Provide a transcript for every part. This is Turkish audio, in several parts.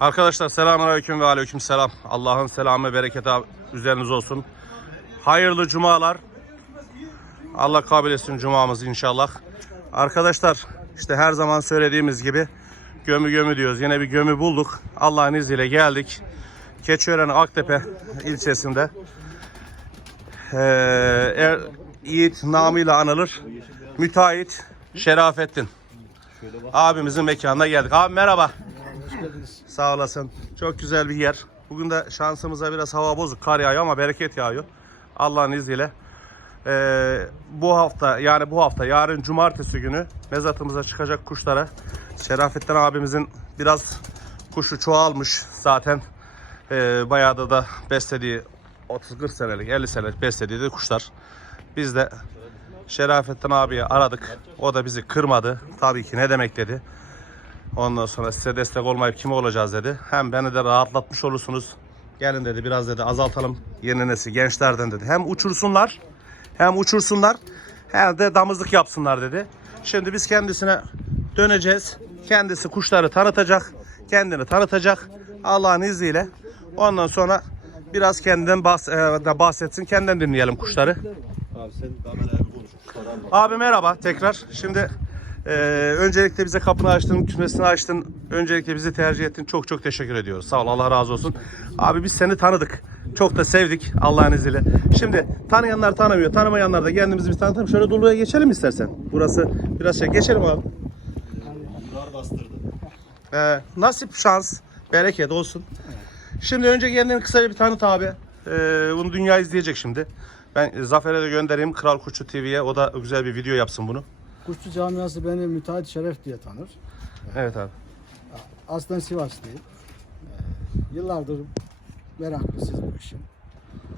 Arkadaşlar selamünaleyküm ve aleyküm selam. Allah'ın selamı, bereketi üzerinize olsun. Hayırlı cumalar. Allah kabul etsin cumamızı inşallah. Arkadaşlar işte her zaman söylediğimiz gibi gömü gömü diyoruz. Yine bir gömü bulduk. Allah'ın izniyle geldik. Keçiören Aktepe ilçesinde. Ee, er, Yiğit namıyla anılır. Müteahhit Şerafettin. Abimizin mekanına geldik. Abi merhaba. Sağ olasın. Çok güzel bir yer. Bugün de şansımıza biraz hava bozuk. Kar yağıyor ama bereket yağıyor. Allah'ın izniyle. Ee, bu hafta yani bu hafta yarın cumartesi günü mezatımıza çıkacak kuşlara Şerafettin abimizin biraz kuşu çoğalmış zaten. Ee, bayağı da da beslediği 30-40 senelik 50 senelik beslediği de kuşlar. Biz de Şerafettin abiyi aradık. O da bizi kırmadı. Tabii ki ne demek dedi. Ondan sonra size destek olmayıp kim olacağız dedi. Hem beni de rahatlatmış olursunuz. Gelin dedi biraz dedi azaltalım yeni nesil gençlerden dedi. Hem uçursunlar hem uçursunlar hem de damızlık yapsınlar dedi. Şimdi biz kendisine döneceğiz. Kendisi kuşları tanıtacak. Kendini tanıtacak. Allah'ın izniyle. Ondan sonra biraz kendinden bahs- e, bahsetsin. Kendinden dinleyelim kuşları. Abi sen. Abi merhaba tekrar. Şimdi e, öncelikle bize kapını açtın, kümesini açtın. Öncelikle bizi tercih ettin. Çok çok teşekkür ediyoruz. Sağ ol Allah razı olsun. Abi biz seni tanıdık. Çok da sevdik Allah'ın izniyle. Şimdi tanıyanlar tanımıyor. Tanımayanlar da kendimizi bir tanıtalım. Şöyle doluya geçelim istersen. Burası biraz şey. Geçelim abi. Bunlar bastırdı. E, nasip, şans, bereket olsun. Şimdi önce kendini kısaca bir tanıt abi. E, bunu dünya izleyecek şimdi. Ben Zafer'e de göndereyim Kral Kuşçu TV'ye. O da güzel bir video yapsın bunu. Kuşçu camiası beni müteahhit şeref diye tanır. Evet abi. Aslen Sivaslıyım. Ee, yıllardır meraklısıyız bu işin.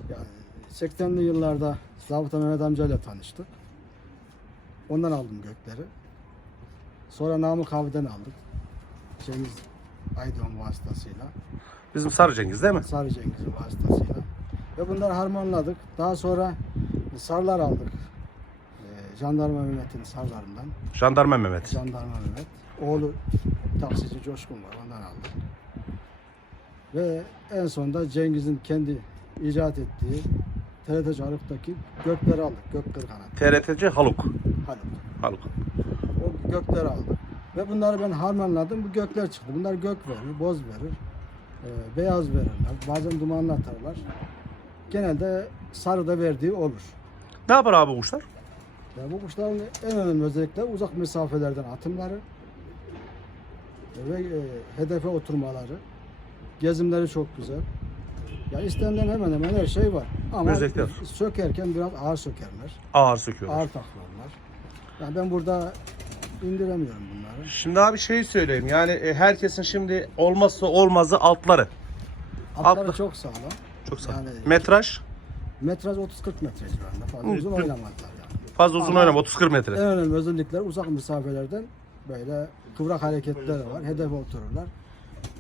Yani 80'li yıllarda Zabıta Mehmet amcayla tanıştık. Ondan aldım gökleri. Sonra Namık abiden aldık. Cengiz Aydoğan vasıtasıyla. Bizim Sarı Cengiz değil mi? Sarı Cengiz'in vasıtasıyla. Ve bunları harmanladık. Daha sonra sarılar aldık. Jandarma Mehmet'in sarılarından. Jandarma Mehmet. Jandarma Mehmet. Oğlu taksici Coşkun var. Ondan aldık. Ve en sonunda Cengiz'in kendi icat ettiği TRT Carık'taki gökleri aldık. Gök kırkanat. TRT'ci Haluk. Haluk. Haluk. O gökleri aldık. Ve bunları ben harmanladım. Bu gökler çıktı. Bunlar gök verir, boz verir, e, beyaz verirler. Bazen dumanlı atarlar. Genelde sarı da verdiği olur. Ne yapar abi bu kuşlar? Ya bu kuşların en önemli özellikleri uzak mesafelerden atımları ve e, hedefe oturmaları. Gezimleri çok güzel. Ya istenilen hemen hemen her şey var. Ama Özellikler. sökerken biraz ağır sökerler. Ağır söküyorlar. Ağır taklarlar. Yani ben burada indiremiyorum bunları. Şimdi abi şey söyleyeyim yani e, herkesin şimdi olmazsa olmazı altları. Altları Altlı. çok sağlam. Çok sağ. Yani- Metraj Metraj 30-40 metre civarında fazla Hı, uzun hı. oynamazlar. Fazla uzun Ama- oynama 30-40 metre. En önemli özellikler uzak mesafelerden böyle kıvrak hareketleri var. Hedefe otururlar.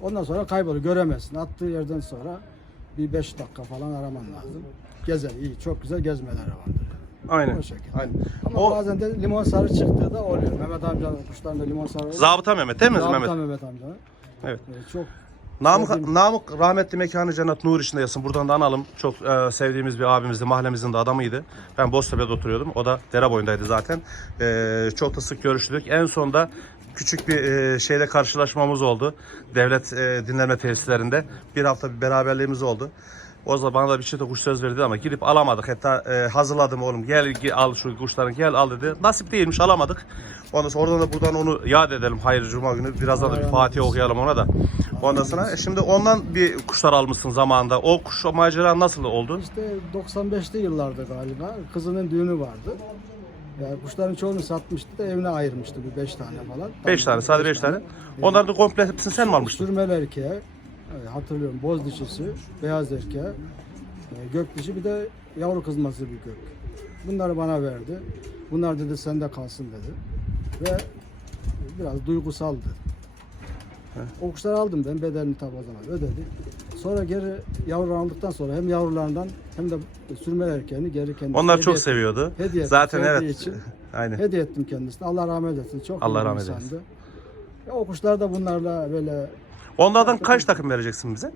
Ondan sonra kayboluyor. Göremezsin. Attığı yerden sonra bir 5 dakika falan araman lazım. Gezer iyi. Çok güzel gezmeleri vardır. Aynen. O şekilde. Aynen. Ama O bazen de limon sarı çıktığı da oluyor. Mehmet amcanın kuşlarında limon sarı oluyor. Zabıta Mehmet değil mi Zabıta Mehmet? Mehmet amcanın. Evet. Ee, çok Namık, Namık rahmetli mekanı cennet nur içinde yatsın. Buradan da analım. Çok e, sevdiğimiz bir abimizdi. Mahallemizin de adamıydı. Ben Boztepe'de oturuyordum. O da dere boyundaydı zaten. E, çok da sık görüştük. En sonda küçük bir e, şeyle karşılaşmamız oldu. Devlet e, dinleme tesislerinde. Bir hafta bir beraberliğimiz oldu. O zaman bana da bir çift kuş söz verdi ama gidip alamadık. Hatta e, hazırladım oğlum gel gi- al şu kuşların gel al dedi. Nasip değilmiş alamadık. Ondan sonra oradan da buradan onu yad edelim. Hayırlı Cuma günü. Birazdan da bir Allah Fatih okuyalım ona da. Ondan sonra e, şimdi ondan bir kuşlar almışsın zamanında. O kuş o macera nasıl oldu? İşte 95'li yıllarda galiba kızının düğünü vardı. Yani kuşların çoğunu satmıştı da evine ayırmıştı bir 5 tane falan. 5 tane, sadece 5 tane. Onların da komple hepsini sen mi almıştın? Sürmeli erkeğe, evet, hatırlıyorum boz dişisi, beyaz erkeğe, e, gök dişi bir de yavru kızması bir gök. Bunları bana verdi. Bunlar dedi sende kalsın dedi. Ve biraz duygusaldı. O kuşları aldım ben bedelini tabi o zaman ödedik. Sonra geri yavru aldıktan sonra hem yavrularından hem de sürmeli erkeğini geri kendisine Onlar çok ettim. seviyordu. Hediye Zaten evet. için. Aynen. Hediye ettim kendisine. Allah rahmet etsin. Çok Allah rahmet insandı. o kuşlar da bunlarla böyle Onlardan kaç takım vereceksin bize?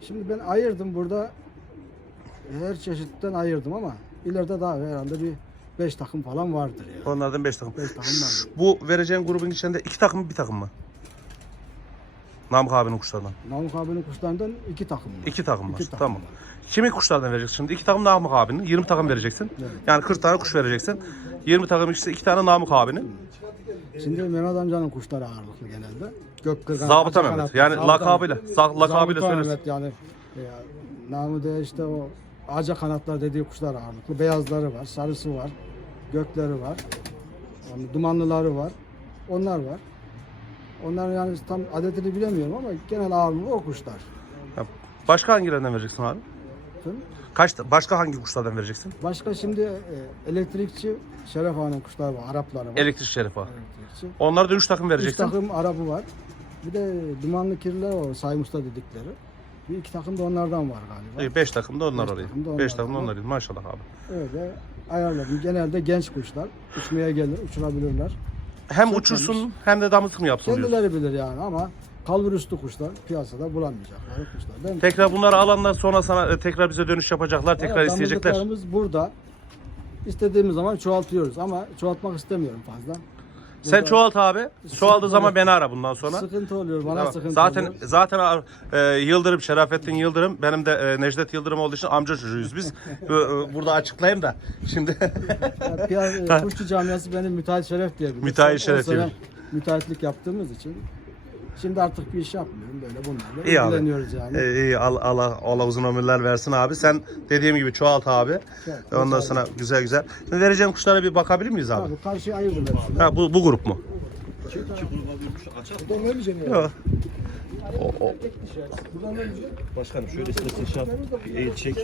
Şimdi ben ayırdım burada her çeşitten ayırdım ama ileride daha herhalde bir 5 takım falan vardır ya. Onlardan 5 takım. Beş takım var. Bu vereceğin grubun içinde 2 takım mı bir takım mı? Namık abinin kuşlarından. Namık abinin kuşlarından iki takım var. 2 takım var. İki takım tamam. var. Kimi kuşlardan vereceksin şimdi? 2 takım Namık abinin. 20 takım vereceksin. Evet. Yani 40 tane kuş vereceksin. 20 takım işte 2 tane Namık abinin. Şimdi Mehmet amcanın kuşları ağırlıklı genelde. Gök kırgan, Zabıta Mehmet. kanatlı, Yani zabıta lakabıyla. Mehmet. Za- lakabıyla Zabıta söylersin. Mehmet yani. Ya, namı da işte o ağaca kanatlar dediği kuşlar ağırlıklı. Beyazları var, sarısı var, gökleri var. Yani dumanlıları var. Onlar var. Onlar yani tam adetini bilemiyorum ama genel ağırlığı o kuşlar. Ya, Başka hangilerinden vereceksin abi? Efendim? Kaç başka hangi kuşlardan vereceksin? Başka şimdi e, elektrikçi Şeref Ağa'nın kuşları var, Arapları var. Elektrik Şerif var. Elektrikçi. Onlar da 3 takım vereceksin. takım Arapı var. Bir de dumanlı kirliler var, saymışta dedikleri. Bir iki takım da onlardan var galiba. 5 takım da onlar Beş oraya. takım da 5 onlar takım da onlar. Maşallah abi. Öyle ayarladım. Genelde genç kuşlar. Uçmaya gelir, uçurabilirler. Hem Çok uçursun hem de damızlık mı yapsın diyorsun. Kendileri bilir yani ama kalbur üstü kuşlar piyasada bulamayacakları kuşlar. Ben Tekrar bunları alanlar sonra sana e, tekrar bize dönüş yapacaklar. Tekrar Evet, isteyecekler. burada. İstediğimiz zaman çoğaltıyoruz ama çoğaltmak istemiyorum fazla. Sen Burada çoğalt abi. Çoğaldığı zaman beni ara bundan sonra. Sıkıntı oluyor, bana Tamam. sıkıntı Zaten oluyor. zaten e, Yıldırım Şerafettin Yıldırım benim de e, Necdet Yıldırım olduğu için amca çocuğuyuz biz. E, Burada açıklayayım da. Şimdi Yani kuşçu camiası benim müteahhit şeref diye bilir. Müteahhit şeref diyor. Müteahhitlik yaptığımız için şimdi artık bir iş yapmıyorum böyle bunlarla. İyi abi. yani. e, iyi Allah, Allah Allah uzun ömürler versin abi. Sen dediğim gibi çoğalt abi. Evet, Ondan sonra güzel güzel. Şimdi vereceğim kuşlara bir bakabilir miyiz abi? Abi karşıya ayırdım hepsini. Ha bu bu grup mu? Buradan vermeyeceğim yani. Yok. Buradan vermeyeceğim. Başkanım şöyle istersen şey yap. Bir eğil çek.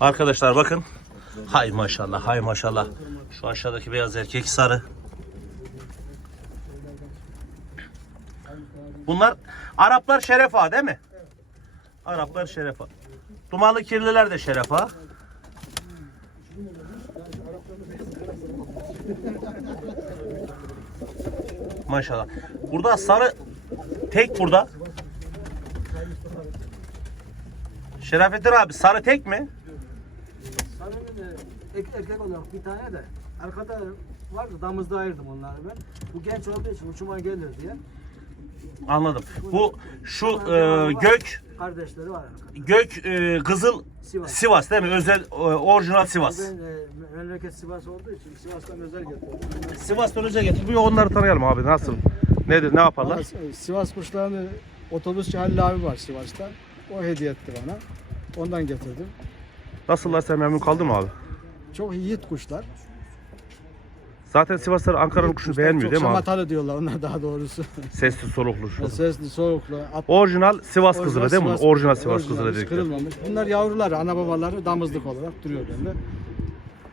Arkadaşlar bakın. Hay maşallah, hay maşallah. Şu aşağıdaki beyaz erkek sarı. Bunlar Araplar şerefa değil mi? Araplar şerefa. Dumanlı kirliler de şerefa. Maşallah. Burada sarı tek burada. Şerafettin abi sarı tek mi? Sarının ek, erkek olarak bir tane de arkada vardı damızda ayırdım onları ben. Bu genç olduğu için uçuma gelir diye. Anladım. Bu şu e, gök Kardeşleri var gök e, kızıl Sivas. Sivas değil mi? Özel e, orijinal Sivas. Ben e, memleket Sivas olduğu için Sivas'tan özel getirdim. Sivas'tan özel getir. Bir onları tanıyalım abi. Nasıl? Nedir? Ne yaparlar? Ama Sivas kuşlarını otobüsçü Halil abi var Sivas'ta. O hediye etti bana. Ondan getirdim. Nasıllar sen memnun kaldın mı abi? Çok yiğit kuşlar. Zaten Sivaslar Ankara'nın kuşunu beğenmiyor değil mi abi? şamatalı diyorlar onlar daha doğrusu. Sesli soluklu. şu. Sesli, soğuklu. At, Orijinal Sivas kızılı değil mi? Sivas- Orijinal Sivas orijinal, kızılı dedikleri. Kırılmamış. Bunlar yavruları, ana babaları damızlık olarak duruyor bende.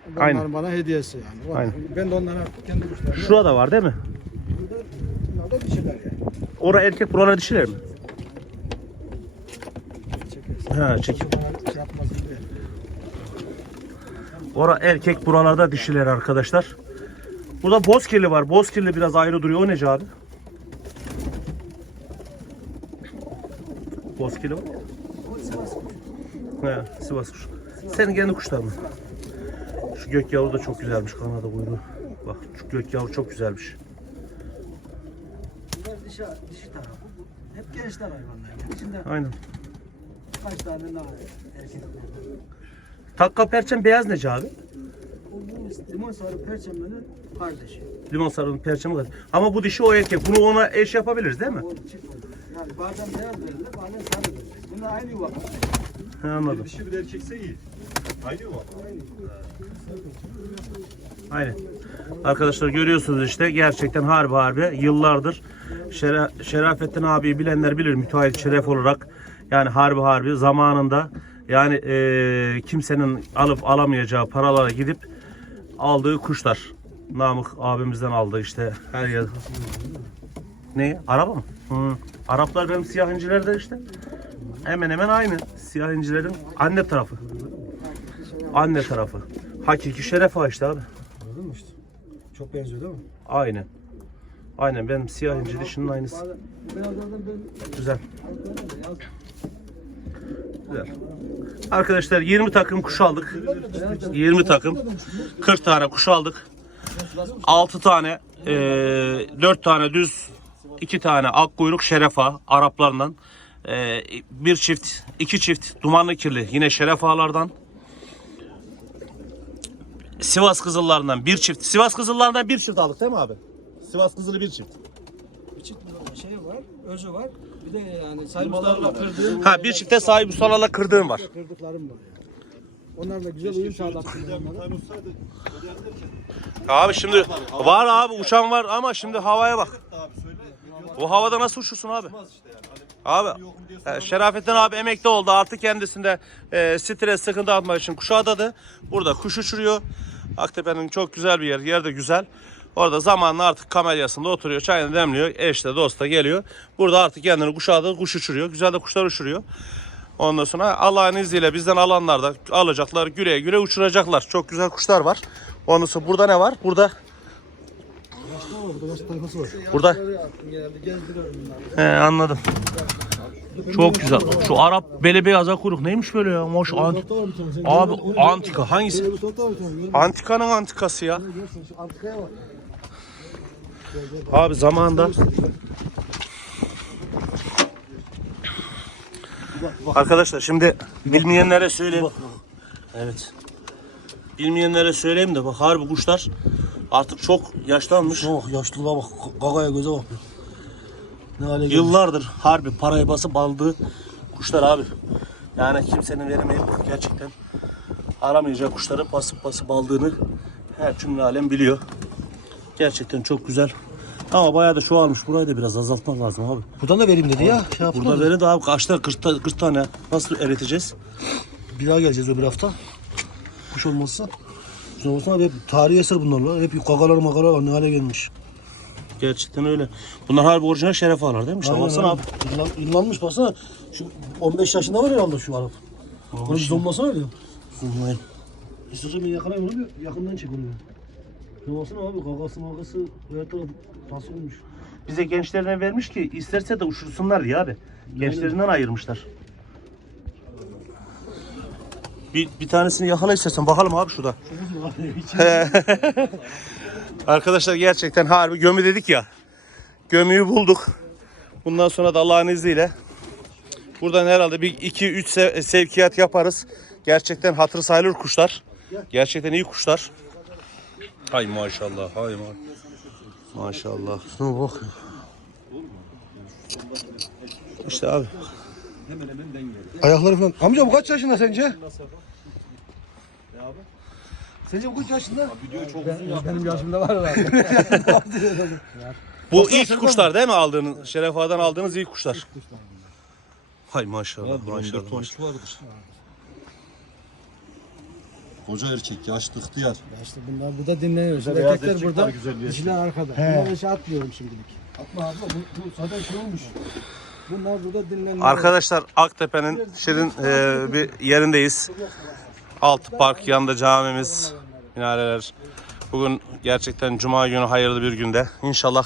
Bunların Aynen. bana hediyesi yani. Onlar- Aynen. Ben de onlara kendi kuşlarımı... Şurada var değil mi? Burada, bunlar da dişiler yani. Ora erkek buralar dişiler mi? Çekersin. Ha çek. Bunlar şey. Ora erkek buralarda dişiler arkadaşlar. Burada bozkirli var. Bozkirli biraz ayrı duruyor. O nece abi? Bozkirli var. O Sivas kuşu. He, Sivas kuşu. Senin kendi kuşların mı? Şu gök yavru da çok güzelmiş Kanada kuyruğu. Bak şu gök yavru çok güzelmiş. Bunlar dişi, dişi tarafı. Bu, hep gençler hayvanlar. Yani. İçinde Aynen. kaç tane erkek var. Takka perçem beyaz nece abi? Limon sarı perçembenin kardeşi. Limon sarının perçemi var. Ama bu dişi o erkek. Bunu ona eş yapabiliriz değil mi? O çift. Yani bazen beyaz verilir, bazen sarı verilir. Bunlar aynı yuva. He, anladım. Dişi bir erkekse iyi. Aynı mı? Aynen. Arkadaşlar görüyorsunuz işte gerçekten harbi harbi yıllardır Şera- Şerafettin abi bilenler bilir müteahhit şeref olarak yani harbi harbi zamanında yani eee, kimsenin alıp alamayacağı paralara gidip aldığı kuşlar. Namık abimizden aldı işte her yer. Ne? Araba mı? Hı. Araplar benim siyah inciler de işte. Hemen hemen aynı. Siyah incilerin anne tarafı. Anne tarafı. Hakiki şeref ağa işte abi. Anladın mı işte? Çok benziyor değil mi? Aynen. Aynen benim siyah inci dişinin aynısı. Güzel. Arkadaşlar 20 takım kuş aldık. 20 takım. 40 tane kuş aldık. 6 tane, e, 4 tane düz, 2 tane ak kuyruk şerefa Araplardan. E, bir çift, iki çift dumanlı kirli yine şerefalardan. Sivas kızıllarından bir çift. Sivas kızıllarından bir çift aldık değil mi abi? Sivas kızılı bir çift. Şey var, özü var. Bir de yani saymazlarla kırdığım Ha bir çifte sahip ustalarla kırdığım var. kırdıklarım var. yani. Onlar da güzel uyum sağlattım. Abi şimdi var abi uçan var ama şimdi havaya bak. Abi söyle. O havada nasıl uçursun abi? Olmaz işte yani. Hani Abi e, Şerafettin abi emekli oldu. Artık kendisinde e, stres, sıkıntı atmak için kuşu adadı. Burada kuş uçuruyor. Aktepe'nin çok güzel bir yer. Yer de güzel. Orada zamanla artık kamelyasında oturuyor. Çayını demliyor. Eşle dosta geliyor. Burada artık kendini kuşa adadı. Kuş uçuruyor. Güzel de kuşlar uçuruyor. Ondan sonra Allah'ın izniyle bizden alanlar da alacaklar. Güle güle uçuracaklar. Çok güzel kuşlar var. Ondan sonra burada ne var? Burada Burada. He anladım. Çok güzel. Şu Arap bele beyaza kuyruk neymiş böyle ya? Moş ant Abi antika hangisi? Antikanın antikası ya. Şu arkaya bak. Abi zamanında Arkadaşlar şimdi bilmeyenlere söyleyeyim. Evet. Bilmeyenlere söyleyeyim de bak harbi kuşlar artık çok yaşlanmış. Oh yaşlılığa bak. Gagaya göze bak. Ne hale. Yıllardır harbi parayı basıp aldığı kuşlar abi. Yani kimsenin veremeyip gerçekten aramayacak kuşları basıp basıp aldığını her cümle alem biliyor. Gerçekten çok güzel. Ama bayağı da şu almış. Burayı da biraz azaltmak lazım abi. Buradan da vereyim dedi ya. Şey Burada dedi. veri de abi kaçta 40, ta- 40 tane nasıl eriteceğiz? Bir daha geleceğiz öbür hafta. Kuş olmazsa. Kuş olmazsa abi hep tarihi eser bunlarla. Hep gagalar magalar var. Ne hale gelmiş. Gerçekten öyle. Bunlar harbi orijinal şeref ağlar değil mi? İşte Aynen, baksana abi. aynen. Yıllan- Yıllanmış baksana. Şu 15 yaşında var herhalde şu Arap. Onu bir zoomlasana öyle. Zoomlayın. İstiyorsan ben yakalayayım onu bir yakından çek onu. bir. Şuna baksana abi gagası magası her taraf olmuş. Bize gençlerine vermiş ki isterse de uçursunlar diye abi. Gençlerinden ayırmışlar. Bir, bir tanesini yakala istersen bakalım abi şurada. Arkadaşlar gerçekten harbi gömü dedik ya. Gömüyü bulduk. Bundan sonra da Allah'ın izniyle buradan herhalde bir 2-3 sevkiyat yaparız. Gerçekten hatır sayılır kuşlar. Gerçekten iyi kuşlar. Hay maşallah, hay maşallah. Maşallah. Şuna bak. ya. İşte abi. Ayakları falan. Amca bu kaç yaşında sence? Sence bu kaç yaşında? Benim yaşımda var herhalde. Bu ilk kuşlar değil mi aldığınız? Şeref Ağa'dan aldığınız ilk kuşlar. Hay maşallah maşallah. maşallah. vardır. Koca erkek, yaşlı ihtiyar. Ya işte bunlar burada dinleniyor. Şimdi beyaz erkekler erkek burada, daha güzel bir erkek. dişiler arkada. Bunlar işe atmıyorum şimdilik. Atma atma. Bu, bu zaten şey olmuş. Bunlar burada dinleniyor. Arkadaşlar Aktepe'nin şirin e, bir yerindeyiz. Altı park yanında camimiz, minareler. Bugün gerçekten cuma günü hayırlı bir günde. İnşallah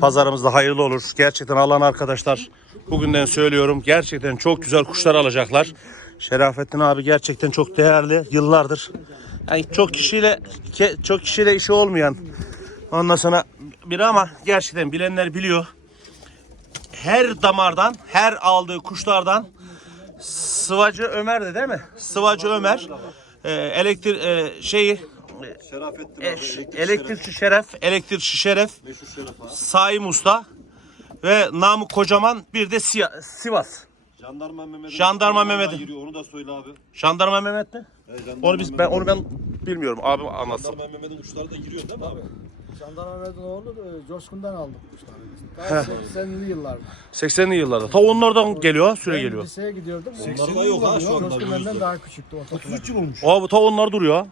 pazarımız da hayırlı olur. Gerçekten alan arkadaşlar bugünden söylüyorum. Gerçekten çok güzel kuşlar alacaklar. Şerafettin abi gerçekten çok değerli yıllardır. Yani çok kişiyle çok kişiyle işi olmayan ondan sonra biri ama gerçekten bilenler biliyor her damardan, her aldığı kuşlardan Sıvacı Ömer de değil mi? Sıvacı Ömer e, elektrik e, şeyi Şerafettin e, elektrik elektrikçi şeref, elektrikçi şeref, şeref, meşhur şeref. Saim Usta ve Namık Kocaman bir de Sivas. Jandarma Mehmet'in Jandarma. Giriyor, onu da söyle abi. Jandarma Mehmet? He, jandarma Onu biz ben onu ben bilmiyorum. Abi anlatsın. Jandarma Mehmet'in uçları da giriyor değil mi abi? Jandarma Mehmet'in oğlu da Coşkun'dan aldık kuşları. Daha 80'li yıllarda. 80'li yıllarda. Ta onlardan geliyor, süre Ben geliyor. liseye gidiyordum. Onlarda yok ha şu anda. Coşkun benden daha küçüktü. ortaokula. 33 yıl olmuş. Abi ta onlar duruyor.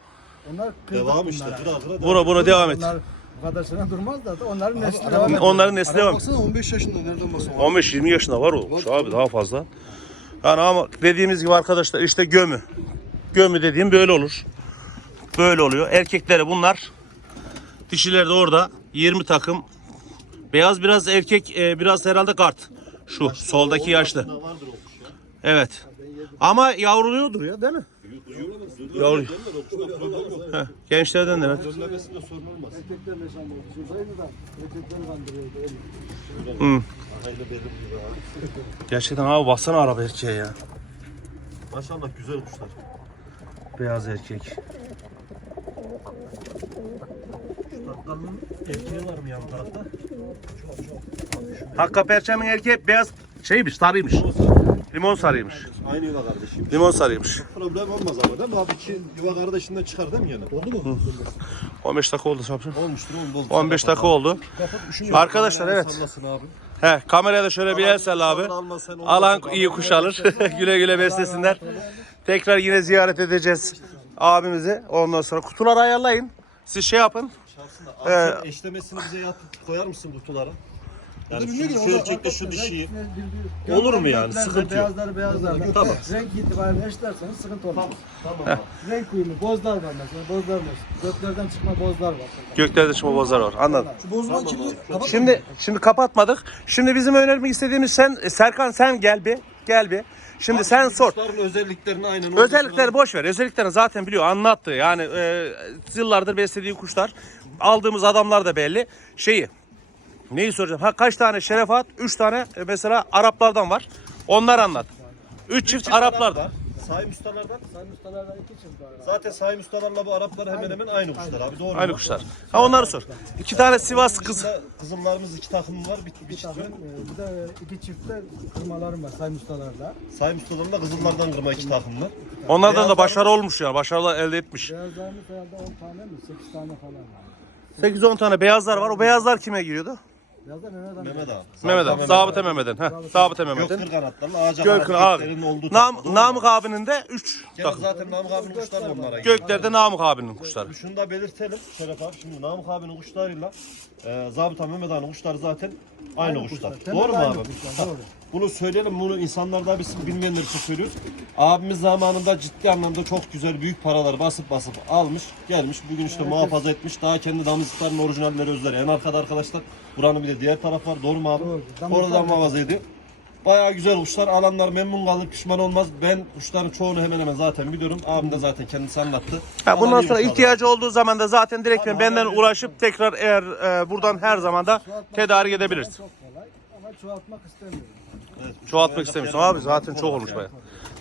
Onlar Devam işte. kıra devam. Buna buna devam et. Onlar bu kadar sene durmaz da onların nesli devam ediyor. Onların nesli devam. Baksana 15 yaşında nereden baksana. 15-20 yaşında var o. Şu abi daha fazla. Yani ama dediğimiz gibi arkadaşlar işte gömü. Gömü dediğim böyle olur. Böyle oluyor. Erkekleri bunlar. Dişileri de orada 20 takım Beyaz biraz erkek, e, biraz herhalde kart. Şu soldaki yaşlı. Vardır o. Evet. Ama yavruluyordur ya değil mi? Yavru. Heh, Gençlerden de evet. Döllemesinde sorun olmaz. Erkeklerle yaşanmak istiyorsaydı da erkekleri kandırıyordu. öyle. Hı. Aynı benim gibi abi. Gerçekten abi baksana araba erkeğe ya. Maşallah güzel kuşlar. Beyaz erkek. Erkeği var mı yan tarafta? Hakka Perçem'in erkeği beyaz şeymiş, sarıymış. Limon sarıymış. Aynı yuva kardeşim. Limon sarıymış. Problem olmaz ama değil mi abi? İki yuva kardeşinden çıkar değil mi yani? Oldu mu? 15 dakika oldu Samsun. Olmuştur oğlum. oldu. 15 dakika oldu. Arkadaşlar evet. Sallasın abi. He, kameraya da şöyle bir el salla abi. Alma sen onu. Alan iyi kuş alır. güle güle beslesinler. Tekrar yine ziyaret edeceğiz abimizi. Ondan sonra kutuları ayarlayın. Siz şey yapın. Abi Ee, eşlemesini bize yapıp koyar mısın kutulara? Yani şu, şu o da- erkekle şu dişiyi. Gökler Olur mu yani? Sıkıntı yok. Beyazları beyazlar. Tamam. Renk itibariyle eşlerseniz sıkıntı olmaz. Tamam abi. Renk uyumu bozlar var mesela. Bozlar var. Göklerden çıkma bozlar var. Göklerde çıkma bozlar var. Anladım. Şu bozma? Kapat. Şimdi şimdi kapatmadık. Şimdi bizim önermek istediğimiz sen Serkan sen gel bir. Gel bir. Şimdi sen sor. Özelliklerini aynen. Özellikleri boş ver. Özelliklerini zaten biliyor. Anlattı. Yani e, yıllardır beslediği kuşlar. Aldığımız adamlar da belli. Şeyi. Neyi soracağım? Ha kaç tane şerefat? Üç tane e, mesela Araplardan var. Onlar anlat. Üç çift Araplardan. Saim ustalardan. Sen ustalardan iki çift var. Zaten Saim ustalarla bu Araplar hemen hemen aynı kuşlar abi. Doğru Aynı mu? kuşlar. Ha onları sor. İki tane Sivas kız. Kızında Kızıllarımız iki takım var. Bir, bir çift var. Takım, e, bir de iki çiftte kırmalarım var sayın ustalarla. Saim ustalarla Kızıllardan kırma iki takım var. Onlardan da başarı olmuş ya. Başarılar elde etmiş. Beyazlarımız herhalde 10 tane mi? 8 tane falan var. 8-10 tane beyazlar var. O beyazlar kime giriyordu? Beyazlar Mehmet abi. Mehmet abi. Mehmet abi. Zabıta Mehmet'in. Heh, Zabıta Mehmet'in. Gökür kanatlarla ağaca hareketlerin abi. olduğu Nam, Namık abinin de 3 Gene takım. zaten Namık abinin kuşları gidiyor. Göklerde Namık abinin kuşları. Şunu da belirtelim Şeref abi. Şimdi Namık abinin kuşlarıyla e, Zabıta Mehmet Ağa'nın kuşları zaten aynı, kuşlar. Temel Doğru mu aynı abi? kuşlar, Doğru. Bunu söyleyelim, bunu insanlar da bilsin, bilmeyenler için söylüyoruz. Abimiz zamanında ciddi anlamda çok güzel büyük paralar basıp basıp almış, gelmiş. Bugün işte muhafaza etmiş. Daha kendi damızlıkların orijinalleri özleri. En arkada arkadaşlar. Buranın bir de diğer taraf var. Doğru mu abi? Doğru. Orada da muhafaza ediyor. Bayağı güzel kuşlar. Alanlar memnun kalır, pişman olmaz. Ben kuşların çoğunu hemen hemen zaten biliyorum. Abim de zaten kendisi anlattı. Ha, bundan Alan sonra ihtiyacı olduğu zaman da zaten direkt benden ulaşıp tekrar eğer e, buradan her zaman da tedarik edebiliriz. Ama çoğaltmak istemiyorum. Evet, Çoğaltmak istemiyorsun abi zaten çok olmuş baya.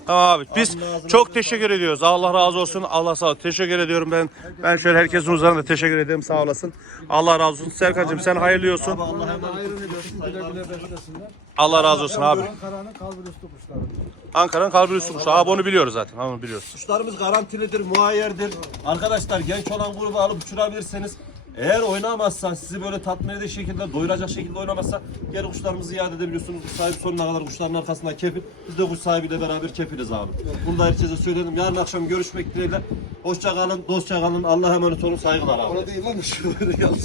Tamam abi biz çok teşekkür ediyoruz. Allah razı olsun. Allah sağ ol. Teşekkür ediyorum ben. Ben şöyle herkesin huzurunda teşekkür ederim. Sağ olasın. Allah razı olsun. Serkan'cığım sen hayırlı olsun. Allah'a emanet Hayrını olun. görsün, güle güle beslesinler. Allah razı olsun abi. Ankara'nın kalbur üstü kuşları. Ankara'nın kalbi üstü kuşu. Abi onu biliyoruz zaten. Onu biliyoruz. Kuşlarımız garantilidir, muayyerdir. Arkadaşlar genç olan grubu alıp uçurabilirseniz eğer oynamazsan sizi böyle tatmin edecek şekilde, doyuracak şekilde oynamazsa geri kuşlarımızı iade edebiliyorsunuz. Kuş sahibi sonuna kadar kuşların arkasında kefil. Biz de kuş sahibiyle beraber kefiliz abi. Bunu da herkese söyledim. Yarın akşam görüşmek dileğiyle. Hoşça kalın, dostça kalın. Allah'a emanet olun. Saygılar abi. Orada değil lan şu yanlış.